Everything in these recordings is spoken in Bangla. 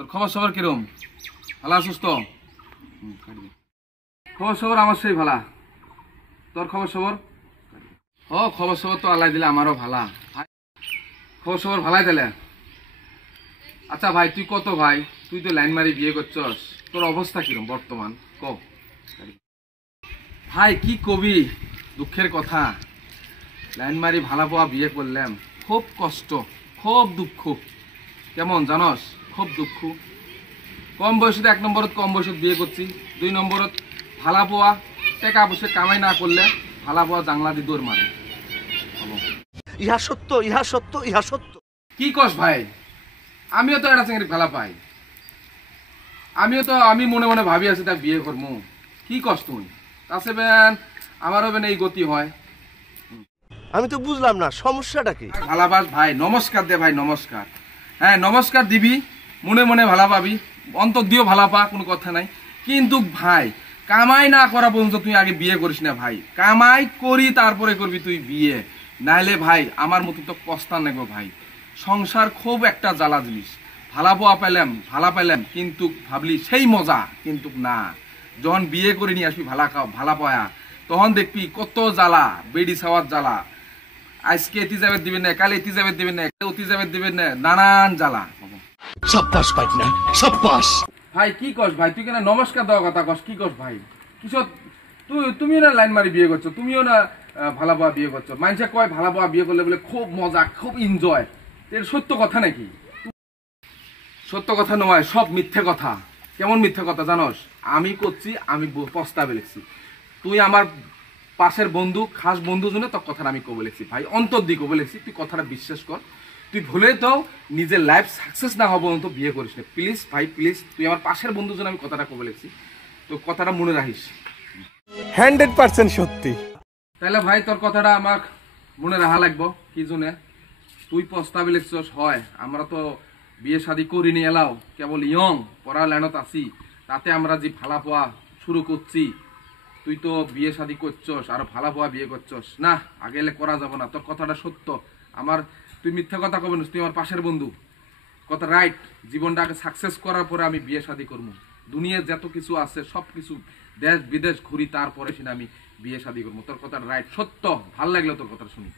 তোর খবর সবর কিরম? ভালো আছিস তো? খবর সবর আমার সেই ভালা। তোর খবর সবর? ও খবর সবর তো আল্লাহ দিলে আমারও ভালা। খবর সবর ভালাই দিলে। আচ্ছা ভাই, তুই কত ভাই? তুই তো লাইন মারি বিয়ে করছস, তোর অবস্থা কিরম বর্তমান ক ভাই? কি কবি, দুঃখের কথা। লাইন মারি ভালা পাওয়া বিয়ে করলাম, খুব কষ্ট, খুব দুঃখ। কেমন জানস? খুব দুঃখ। কম বয়সে, এক নম্বরত কম বয়সত বিয়ে করছি, দুই নম্বরত ভালা পাওয়া টাকা পয়সা কামাই না করলে ভালা পাওয়া জাংলা দি দৌড় মারে। ইহা সত্য, ইহা সত্য, ইহা সত্য। কি কস ভাই? আমিও তো একটা চিংড়ি ভালা পাই, আমি মনে মনে ভাবি আছি তাকে বিয়ে করবো। কি কস তুই? তাছে বেন আমারও বেন এই গতি হয়। আমি তো বুঝলাম না সমস্যাটা কি। ভালাবাস ভাই, নমস্কার দে ভাই, নমস্কার। হ্যাঁ নমস্কার দিবি, মনে মনে ভালা পাবি, অন্তর দিয়েও ভালা পা, কোনো কথা নাই। কিন্তু ভাই কামাই না করা পর্যন্ত তুই আগে বিয়ে করিস না ভাই। কামাই করি তারপরে করবি তুই বিয়ে, নাইলে ভাই আমার মতো তো পস্তা নেব ভাই। সংসার খুব একটা জ্বালা জিনিস। ভালা পোয়া ভালা পেলাম, কিন্তু ভাবলি সেই মজা, কিন্তু না। যখন বিয়ে করে নিয়ে আসবি ভালা পয়া, তখন দেখবি কত জ্বালা, বেডি ছাওয়ার জ্বালা। আজকে এটি যাবে দিবেন না, কাল এটি যাবে দিবেন না, অতি যাবে দিবেন না, নানান জ্বালা। সাব্বাস পাইনা, সাব্বাস। ভাই কি কস ভাই? তুই কেন নমস্কার দেওয়া কথা কস? কি কস ভাই? কিসব তুমিও না লাইন মারি বিয়ে করছো, তুমিও না ভালা পাওয়া বিয়ে করছো। মানুষে কয় ভালা পাওয়া বিয়ে করলে বলে খুব মজা, খুব এনজয়। এর সত্য কথা নাকি? সত্য কথা নয়, সব মিথ্যে কথা। কেমন মিথ্যে কথা জানোস? আমি করছি, আমি প্রস্তাবে লিখছি। তুই আমার পাশের বন্ধু, খাস বন্ধু জন্য তোর কথাটা আমি কবে লিখছি ভাই, অন্তর দিয়ে কবে লিখছি। তুই কথাটা বিশ্বাস কর। তুই ভুলে তো নিজের লাইফ সাকসেস না হবো তো বিয়ে করিস না প্লিজ ভাই, প্লিজ। তুই আমার পাশের বন্ধুর জন্য আমি কথাটা কবে লিখছি, তো কথাটা মনে রাখিস। 100% সত্যি। তাহলে ভাই তোর কথাটা আমার মনে রাখা লাগবো। কি জন্য তুই প্রস্তাবে লিখছস? হয় আমরা তো বিয়ে শাদী করিনি, এলাও কেবল ইয়ং পড়া লাইনত আছি, তাতে আমরা যে ভালা পাওয়া শুরু করছি। তুই তো বিয়ে শাদী করছস, আর ভালা পাওয়া বিয়ে করছস না, আগে এলে করা যাবো না। তোর কথাটা সত্য। তুই মিথ্যা কথা কবে না, তুই আমার পাশের বন্ধু, কথা রাইট। জীবনটা আগে সাকসেস করার পরে আমি বিয়ে শাদী করবো। দুনিয়ার যত কিছু আছে সব কিছু দেশ বিদেশ ঘুরি, তারপরে সিনা আমি বিয়ে শাদী করবো। তোর কথা রাইট, সত্য। ভাল লাগলো তোর কথা শুনি।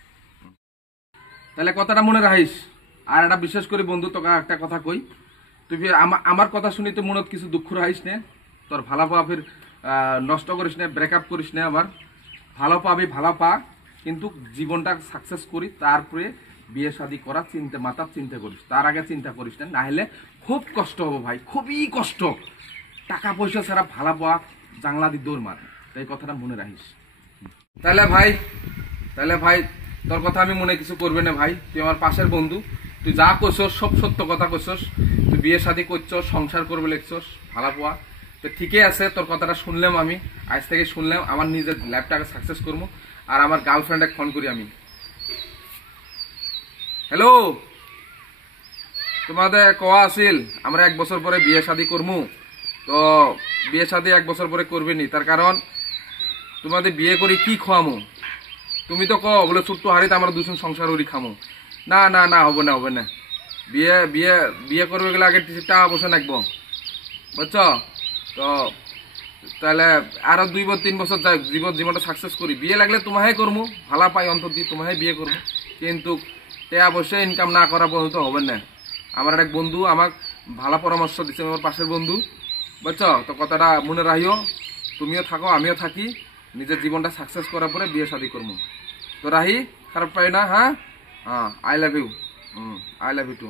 তাহলে কথাটা মনে রাখিস। আর একটা বিশেষ করে বন্ধু, তোকে একটা কথা কই, তুই আমার কথা শুনি তো মনত কিছু দুঃখ রাখিস না। তোর ভালো পা ফের নষ্ট করিস না, ব্রেকআপ করিস না। আবার ভালো পাবি, ভালো পা, কিন্তু জীবনটা সাকসেস করি, তারপরে বিয়ে শাদী করার মাথার চিন্তা করিস। তার আগে চিন্তা করিস না, নাহলে খুব কষ্ট হবো ভাই, খুবই কষ্ট। টাকা পয়সা ছাড়া ভালো পাওয়া জাংলা দিয়ে দৌড় মারে। এই কথাটা মনে রাখিস। তাহলে ভাই তোর কথা আমি মনে কিছু করবে না ভাই। তুই আমার পাশের বন্ধু, তুই যা করছস সব সত্য কথা করছস। তুই বিয়ে শাদী করছস, সংসার করবে লিখছস, ভাড়া পোয়া, তো ঠিকই আছে। তোর কথাটা শুনলাম, আমি আজ থেকে শুনলাম। আমার নিজের লাইফটাকে সাকসেস করবো। আর আমার গার্লফ্রেন্ডে ফোন করি আমি, হ্যালো, তোমাদের কোয়া আসিল আমরা 1 বছর পরে বিয়ে শাদী করবো। তো বিয়ে শাদী 1 বছর পরে করবে নি, তার কারণ তোমাদের বিয়ে করি কি খাওয়ামো? তুমি তো কো বলে ছোট্ট হাড়িতে আমরা দুজন সংসার করি খামো। না না না, হবে না, হবে না। বিয়ে বিয়ে বিয়ে করবে গেলে আগে টাকা পয়সা নাকবো, বুঝছো তো? তাহলে আরো 2-3 বছর যাই, জীবনটা সাকসেস করি। বিয়ে লাগলে তোমাহে করবো, ভালা পাই অন্তর দিয়ে তোমাহে বিয়ে করবো, কিন্তু টাকা পয়সা ইনকাম না করা পর্যন্ত হবে না। আমার এক বন্ধু আমাকে ভালো পরামর্শ দিচ্ছে, আমার পাশের বন্ধু, বুঝছো তো? কথাটা মনে রাখিও। তুমিও থাকো, আমিও থাকি, নিজের জীবনটা সাকসেস করার পরে বিয়ে শাদী করবো। তো রাহি, খারাপ পাই না? হ্যাঁ হ্যাঁ, I love you. I love you two.